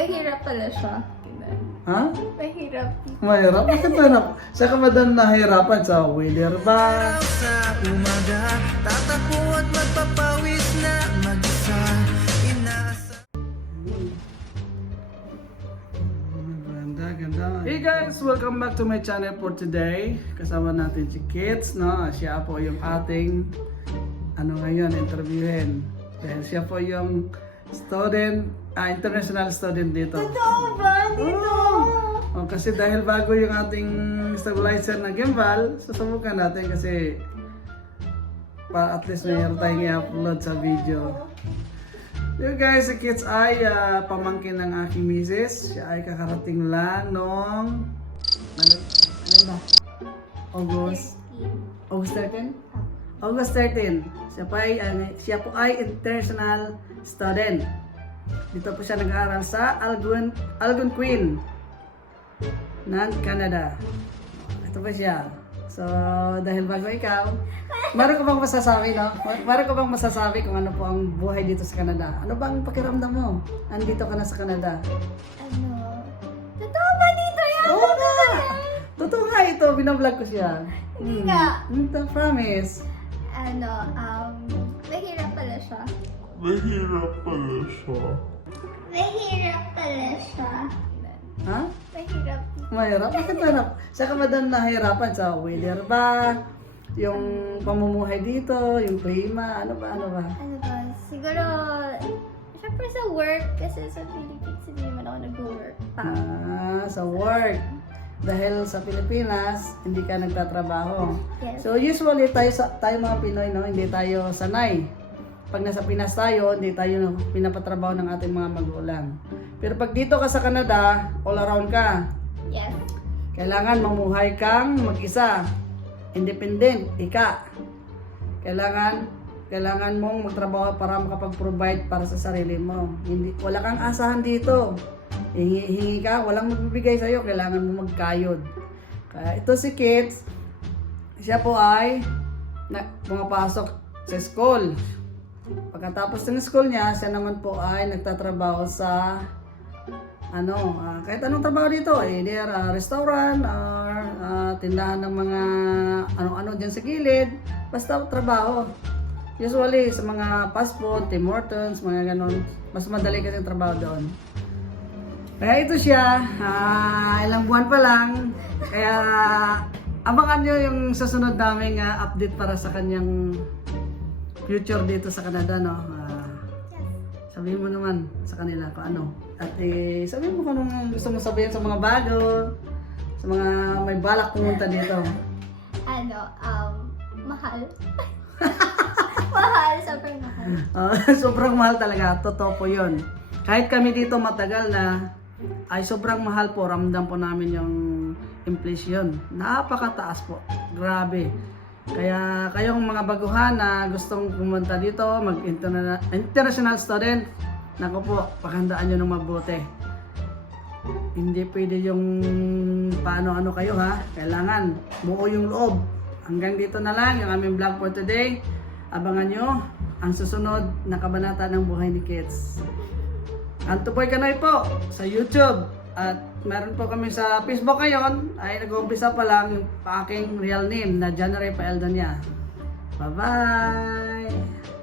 Mahirap pala siya. Ha? Mahirap. Mahirap? Bakit mahirap? Sa kamadan nahirapan sa wheeler ba? sa umaga Tatakbo at magpapawis na mag-isa Inaasa Ganda, ganda. Hey guys! Welcome back to my channel for today. Kasama natin si Kits, no? Siya po yung ating ano ngayon, interviewin. Dahil siya po yung student, ah, international student dito. Totoo ba? Dito? Oh, kasi dahil bago yung ating stabilizer na gimbal, susubukan natin kasi para at least mayroon tayong i-upload sa video. Yung guys, si Kids ay ah, pamangkin ng aking misis. Siya ay kakarating lang noong... Ano, ano ba? August. August 13? August 13. Siya, pa ay, siya po ay international student. Dito po siya nag-aaral sa Algon, Algonquin ng Canada. Ito pa siya. So, dahil bago ikaw, meron ko bang masasabi, no? Meron ko bang masasabi kung ano po ang buhay dito sa Canada? Ano bang pakiramdam mo? Andito ka na sa Canada. Ano? Totoo ba dito yan? Oo nga! Totoo nga ito, binablog ko siya. Hindi nga. Hmm, the promise. Ano, um, mahirap pala siya. Mahirap pala siya. Mahirap pala siya. Ha? Mahirap. Mahirap? Bakit mahirap? Sa kamadan nahirapan sa weather ba? Yung pamumuhay dito, yung klima, ano ba, ano ba? Ano ba? Siguro, syempre sa work, kasi sa Philippines hindi naman ako nag-work pa. Ah, sa work. Dahil sa Pilipinas, hindi ka nagtatrabaho. Yes. So usually tayo sa tayo mga Pinoy no, hindi tayo sanay. Pag nasa Pinas tayo, hindi tayo pinapatrabaho ng ating mga magulang. Pero pag dito ka sa Canada, all around ka. Yes. Kailangan mamuhay kang mag-isa. Independent, ika. Kailangan kailangan mong magtrabaho para makapag-provide para sa sarili mo. Hindi wala kang asahan dito. Hingi, hingi ka, walang magbibigay sa iyo, kailangan mo magkayod. Kaya ito si Kids, siya po ay na, pumapasok sa school. Pagkatapos ng school niya, siya naman po ay nagtatrabaho sa ano, ah, kahit anong trabaho dito, either ah, restaurant or ah, tindahan ng mga ano-ano dyan sa gilid, basta trabaho. Usually sa mga fast food, Tim Hortons, mga ganon, mas madali kasi trabaho doon. Kaya ito siya, ah, ilang buwan pa lang, kaya abangan nyo yung susunod naming ah, update para sa kanyang future dito sa Canada, no? Ah, sabihin mo naman sa kanila kung ano. At eh, sabihin mo kung anong gusto mo sabihin sa mga bago, sa mga may balak pumunta dito. Ano, um, mahal. mahal, sobrang mahal. Ah, sobrang mahal talaga, totoo po yun. Kahit kami dito matagal na, ay sobrang mahal po, ramdam po namin yung inflation. Napakataas po, grabe. Kaya kayong mga baguhan na gustong pumunta dito, mag international student, nako po, paghandaan nyo ng mabuti. Hindi pwede yung paano-ano kayo ha. Kailangan buo yung loob. Hanggang dito na lang yung aming vlog for today. Abangan nyo ang susunod na kabanata ng buhay ni Kids. Antupoy Kanoy po sa YouTube. At meron po kami sa Facebook ngayon. Ay nag-uumpisa pa lang yung aking real name na January Paeldania. Bye-bye!